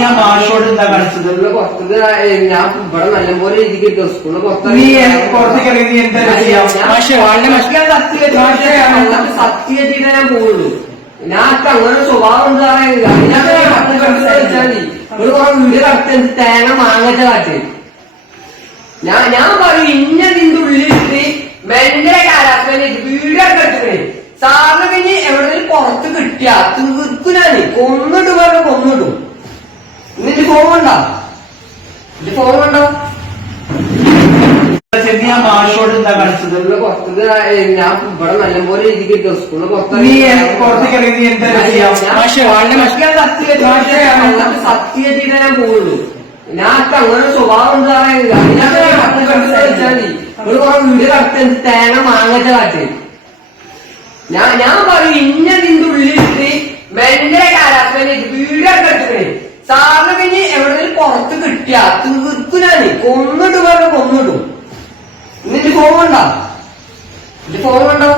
ഞാൻ മാഷോട് എന്താ കാണിച്ചത്? പുറത്തത് ഞാൻ ഇവിടെ നല്ലപോലെ രീതിക്ക് സ്കൂളിൽ നീ പുറത്തേക്ക് ഇറങ്ങി നീ എന്താ ചെയ്യാം? സത്യമായിട്ട് ഞാൻ പോകുള്ളൂ. ഞാൻ അങ്ങനെ സ്വഭാവം എന്താ വീട് കടത്ത് തേങ്ങ മാങ്ങച്ച കാറ്റ് ഞാൻ പറയും ഇന്ന നിന്റെ ഉള്ളിലിട്ട് മെന്റെ കാലാസ്മേനെ വീട് കെടുക്കണേ സാറിന് പിന്നെ എവിടെങ്കിലും പുറത്ത് കിട്ടിയ തീർക്കുനാണ് കൊന്നിട്ട് പറഞ്ഞ കൊന്നിടും. എന്നിട്ട് ഫോണുണ്ടോ? എന്റെ ഫോണുണ്ടോ? ഞാൻ മാഷോട് എന്താ കാണിച്ചത്? പുറത്തത് ഞാൻ ഇവിടെ നല്ലപോലെ രീതിക്ക് സ്കൂളിൽ നീ പുറത്തേക്ക് ഇറങ്ങി നീ എന്താ ചെയ്യാം? സത്യമായിട്ട് ഞാൻ പോകുള്ളൂ. ഞാൻ അങ്ങനെ സ്വഭാവം എന്താ വീട് കടത്ത് തേങ്ങ മാങ്ങച്ച കാറ്റ് ഞാൻ പറയും ഇന്ന നിന്റെ ഉള്ളിലിട്ട് മെന്റെ കാലാസ്മേനെ വീട് കെടുക്കണേ സാറിന് പിന്നെ എവിടെങ്കിലും പുറത്ത് കിട്ടിയ തീർക്കുനാണ് കൊന്നിട്ട് പറഞ്ഞ കൊന്നിടും. എന്നിട്ട് ഫോണുണ്ടോ? എന്റെ ഫോണുണ്ടോ?